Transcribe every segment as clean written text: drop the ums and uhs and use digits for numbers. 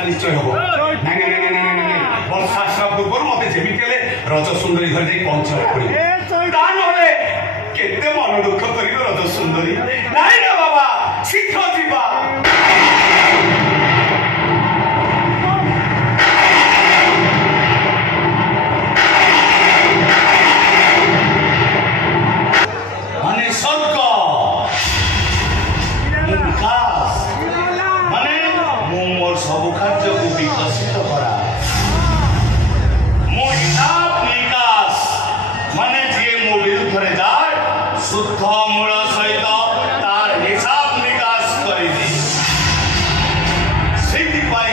वर्षा निश्चय हम ना वर्षा आसवा पूर्व मत जमी रज सुंदरी घर जाई पहुंचा पड़े केते मन दुख कर रज सुंदरी नाई ना बाबा शीघ्र जीवा सब कार्य को विकसित करा मो हिसाब निकास माने जी मो विरुद्ध जाए शुद्ध मूल सहित तार हिसाब निकास कर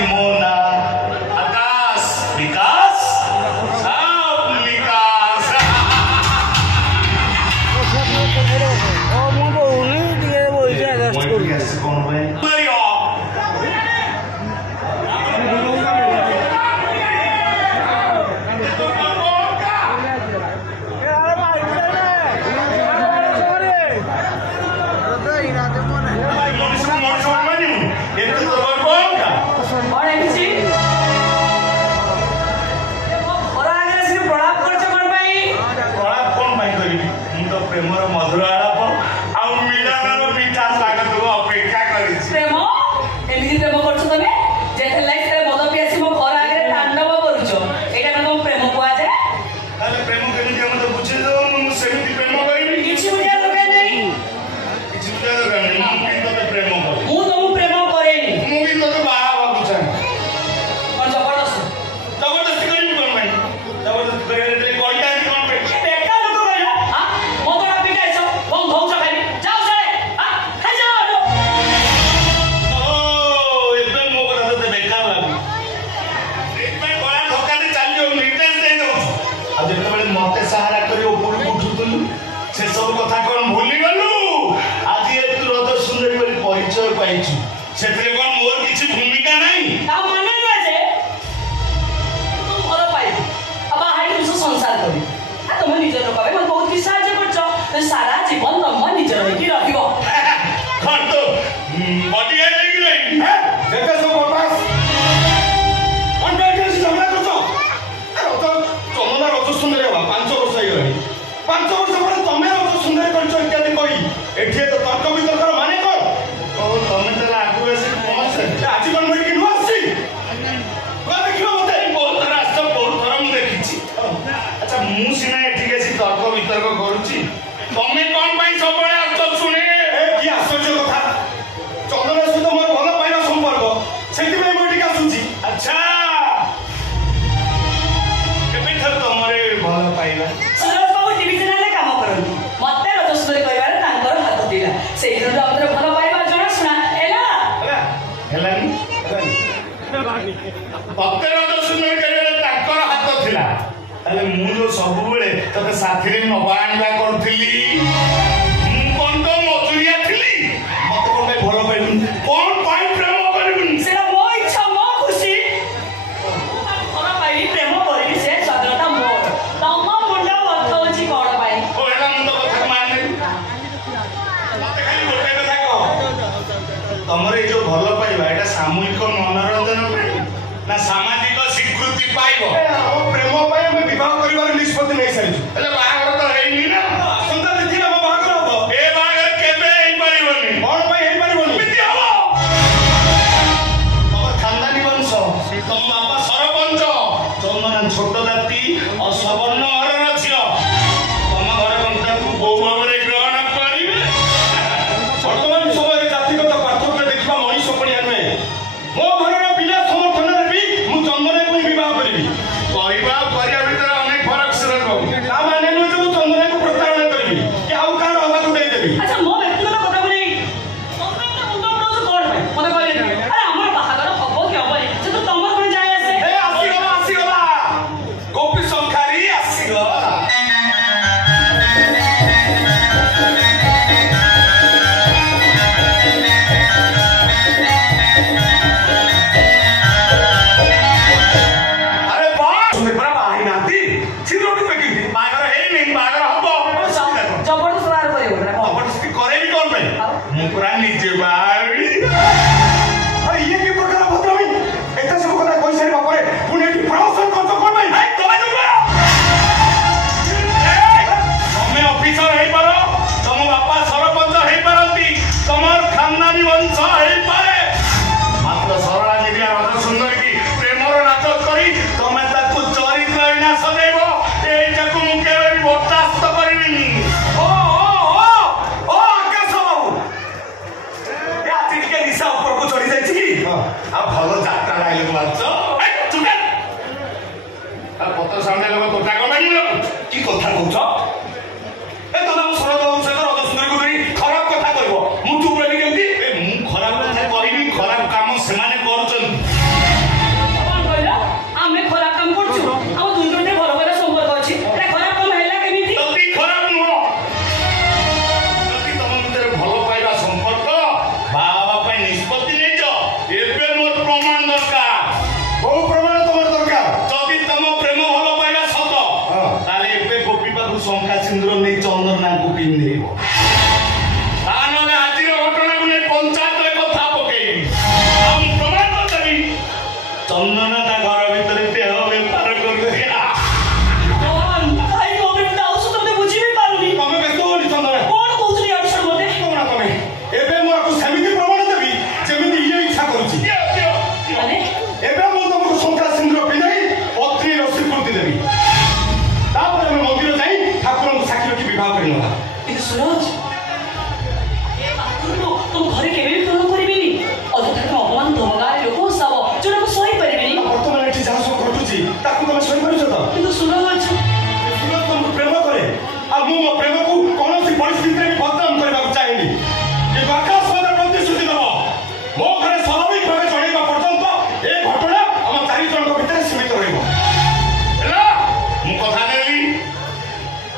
मो ना आकाश विकास सब निकास कौन भाई प्रेमर मधुर आलाप आ मिलन मीठा स्वागत को अपेक्षा करी प्रेम एमि प्रेम करछ तमे जेते लाइफ रे मद पियासी मो घर आगे तांडव करूछो एटा न प्रेम कुआ जाय ताले प्रेम केनि हम तो बुझे दो मु सेमति प्रेम करिबी किछि बुझा दरकार नै किछि बुझा दरकार नै मु तो प्रेम कर मु तो प्रेम करेनी मु भी तो बाहा बाबू चाहे और जबरदस्ती करिबी कोन भाई जबरदस्ती करे कोइटा कोन पे बेटा लोग कहला हां मो तो आपी कैसो कोन धौच खाली जाओ सारे हां खा जाओ ओ एबे मो कर तो बेकार लागू एबे गोला धक्का दे चलियो निर्देश दे दो आ जेते बेले मते सहारा करी ऊपर उठुतलु से सब कथा कोन भूली गलु आज ए तू रज सुंदरी वाली परिचय पाइछु सेतरे कोन मोर किछि भूमिका नाही ता माने ना जे तू घर पाई अब हाई तुम संसार करी आ तुम निज लोक भाई मन बहुत विश्वास करछ सारा जीवन तुम निज रही रहिबो खन तो बॉडी है कि नहीं जेते सब बकवास कौन बैठे से झगड़ा करछो तो तमना रज सुंदरी बा 5 वर्ष हे गई 5 वर्ष पर तमे रज सुंदरी करछो इत्यादि कहि एठे तो तर्क वितर्क माने कर ओ तमे त आगु से पहुंच आज कोन मरि कि नसी को देखियो मते बहुत तरह सब बहुत तरह मु देखिछि अच्छा मु सिना एठी गेसी तर्क वितर्क करूछि तमे कोन पई सबले आछो सुने ए की आश्चर्य कथा चंदन सहित मोर भल पाइना संपर्क सेति में मोटी का सुछि अच्छा केबे थर तमरे भल पाइना सुरज बाबू टीवी चैनल काम करन मते रजस्वरी करिवार तांकर हाथ दिला सेइ दिन हमरे भल पाइबा जणा सुना हेलानी भक्त रजस्वरी करिवार तांकर हाथ थिला अरे मु जो सब बेले तते साथी रे नबा आनिबा करथिली मु कोन तो मजुरिया थिली मते कोन भाई भल पाइलु कोन पाई प्रेम करिबुन सेरा मो इच्छा मो खुशी घर पाई प्रेम करिबी से स्वाधीनता मोर तम मुंडा अर्थ होची कोन पाई ओ एला मु तो कथा माने मते खाली गोटे कथा कह तमरे जो भल पाइबा एटा सामूहिक मनोरंजन पे ना सामाजिक स्वीकृति पाइबो ओ प्रेम पाइ हम विवाह करिवार निष्पत्ति नै सारिछु एले बाहागर तो हेइनी ना संता दिथि ना बाहागर हो ए बाहागर केबे हेइ परिबोनी कोन पाइ हेइ परिबोनी बिति हो तमर खानदानी वंश तम बापा सरपंच चंदन छोट जाति असवर्ण हरर छियो तम घर कंटा को बो बाबरे ग्रहण करिवे वर्तमान समय जातिगत पार्थक्य देखिबा मनीष पणिया नै मो घरर बिना समर्थन रे भी मु चंदन को विवाह करिवि कहबा करिया भीतर अनेक फरक से रहबो ना माने नु जो चंदन को प्रतारणा करिवि कि आउ कार हवा को देई देबी अच्छा मो व्यक्तिगत कथा को नहीं तमे मुंडा प्रोज कोन पाई मते कहले अरे हमर बाहागर हबो कि हबो से तो तमर कोन जाय आसे କଥା ଗଲାଣି କି କଥା କହୁଛ ଏ ତମେ ମୁଁ ଶରଦ ବାବୁ ସହିତ ରଜ ସୁନ୍ଦରୀକୁ ଧରି ଖରାପ କଥା କହିବ ମୁଁ ଚୁପ୍ ରହିବି କେମିତି ମୁଁ ଖରାପ କଥା କହିବି ଖରାପ କାମ ସେମାନେ କରୁଛନ୍ତି କଣ କହିଲ ଆମେ ଖରାପ କାମ କରୁଛୁ ଆମ ଦୁଇ ଜଣରେ ଭଲ ଭଲ ସମ୍ପର୍କ ଅଛି ଏଟା ଖରାପ କାମ ହେଲା କେମିତି ଯଦି ଖରାପ ନୁହଁ ଯଦି ତମ ଭିତରେ ଭଲ ପାଇବା ସମ୍ପର୍କ ବାହା ପାଇଁ ନିଷ୍ପତ୍ତି ନେଇଛ ଏବେ ମୋର ପ୍ରମାଣ ଦରକାର କୋଉ ପ୍ରମାଣ ତମର ଦରକାର ଯଦି ତମ ପ୍ରେମ ଭଲ ପାଇବା ସତ ତାହେଲେ ଏବେ ଗୋପୀ ପାଖକୁ ଶଙ୍ଖା ସିନ୍ଦୁର ନେଇ ଚନ୍ଦନ ନାଙ୍କୁ ପିନ୍ଧେଇବ ତା ନହେଲେ ଆଜିର ଘଟଣାକୁ ନେଇ ପଞ୍ଚାୟତରେ କଥା ପକେଇବି ଆଉ ମୁଁ ପ୍ରମାଣ କରିଦେବି ଚନ୍ଦନ ତା ଘର ଭିତରେ ଦେହ ବେପାର କରୁଛି ବୁଝିବି ପାରୁନି ତମେ ବ୍ୟସ୍ତ ହଉନି ଚନ୍ଦନ କଣ କହୁଥିଲି ୟାଡୁ ସାଡୁ ମତେ କଣ ତମେ ଏବେ ମୁଁ ଆକୁ ସେମିତି ପ୍ରମାଣ ଦେବି ଯେମିତି ଇଏ ଇଚ୍ଛା କରୁଛି ମାନେ ଏବେ ମୁଁ ତମକୁ ଶଙ୍ଖା ସିନ୍ଦୁର ପିନ୍ଧାଇ ପତ୍ନୀର ସ୍ୱୀକୃତି ଦେବି ତାପରେ ଆମେ ମନ୍ଦିର ଯାଇ ଠାକୁରଙ୍କୁ ସାକ୍ଷୀ ରଖି ବିବାହ କରିନେବା କିନ୍ତୁ ସୁରଜ ତମ ଘରେ କେବେ ବି ପୂରଣ କରିବିନି ଅଯଥାରେ ଅପମାନ ତମ ଗାଁରେ ଲୋକ ହସାବ ଯୋଉଟାକୁ ସହିପାରିବିନି ବର୍ତ୍ତମାନ ଏଠି ଯାହା ସବୁ ଘଟୁଛି ତାକୁ ତମେ ସହିପାରୁଛ ତ କିନ୍ତୁ ସୁରଜ ତମକୁ ପ୍ରେମ କରେ ଆଉ ମୁଁ ମୋ ପ୍ରେମକୁ କୌଣସି ପରିସ୍ଥିତିରେ ବି ବଦନାମ କରିବାକୁ ଚାହେଁନି କିନ୍ତୁ ଆକାଶ ମୋତେ ପ୍ରତିଶ୍ରୁତି ଦେବ ମୋ ଘରେ ସ୍ୱାଭାବିକ ଭାବେ ଜଣେଇବା ପର୍ଯ୍ୟନ୍ତ ଏ ଘଟଣା ଆମ ଚାରି ଜଣଙ୍କ ଭିତରେ ସୀମିତ ରହିବ ହେଲା ମୁଁ କଥା ଦେଲି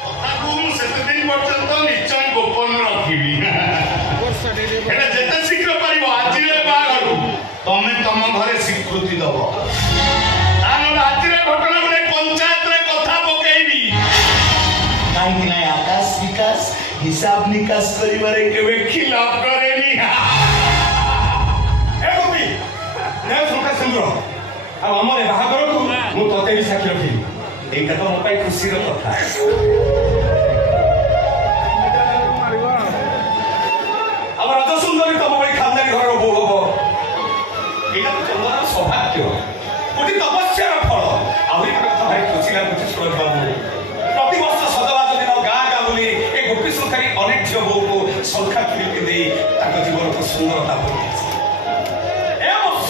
କଥାକୁ ମୁଁ ସେତେ ଦିନ ପର୍ଯ୍ୟନ୍ତ ନିଶ୍ଚୟ ଗୋପନ ରଖିବି ହେଲେ ଯେତେ ଶୀଘ୍ର ପାରିବ ଆଜିର ବାହାଘରକୁ ତମେ ତମ ଘରେ ସ୍ୱୀକୃତି ଦବ ତାହେଲେ ଆଜିର ଘଟଣାକୁ ନେଇ ପଞ୍ଚାୟତରେ କଥା ପକେଇବି କାହିଁକି ନା ଆକାଶ ବିକାଶ ହିସାବ ନିକାଶ କରିବାରେ କେବେ ଖିଲାପ କରେନି ଏ ଗୋପୀ ନେ ଶଙ୍ଖା ସିନ୍ଦୁର ଆଉ ଆମର ବାହାଘରକୁ ମୁଁ ତତେ ବି ସାକ୍ଷୀ ରଖିବି ଏଇଟା ତ ମୋ ପାଇଁ ଖୁସିର କଥା ଆମ ରଜ ସୁନ୍ଦରୀ ତମ ଭଳି ଖାନଦାନୀ ଘରର ବୋହୂ ହବ ଏଇଟା ତ ଚନ୍ଦନର ସୌଭାଗ୍ୟ ଗୋଟେ ତପସ୍ୟାର ଫଳ ଆହୁରି ଗୋଟେ କଥା ଭାରି ଖୁସି ଲାଗୁଛି ସୁରଜ ବାବୁ ପ୍ରତିବର୍ଷ ସଜବାଜ ଦିନ ଗାଁ ଗାଁ ବୁଲି ଏ ଗୋପୀ ଶଙ୍ଖାରୀ ଅନେକ ଝିଅ ବୋହୂକୁ ଶଙ୍ଖା ଚୁଡ଼ି ପିନ୍ଧେଇ ତାଙ୍କ ଜୀବନକୁ ସୁନ୍ଦରତା ବଢ଼ିଛି ଏ ବର୍ଷ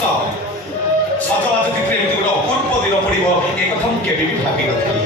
ସଜବାଜ ତିଥିରେ ଏମିତି ଗୋଟେ ଅପୂର୍ବ ଦିନ ପଡ଼ିବ ଏ କଥା ମୁଁ କେବେ ବି ଭାବିନଥିଲି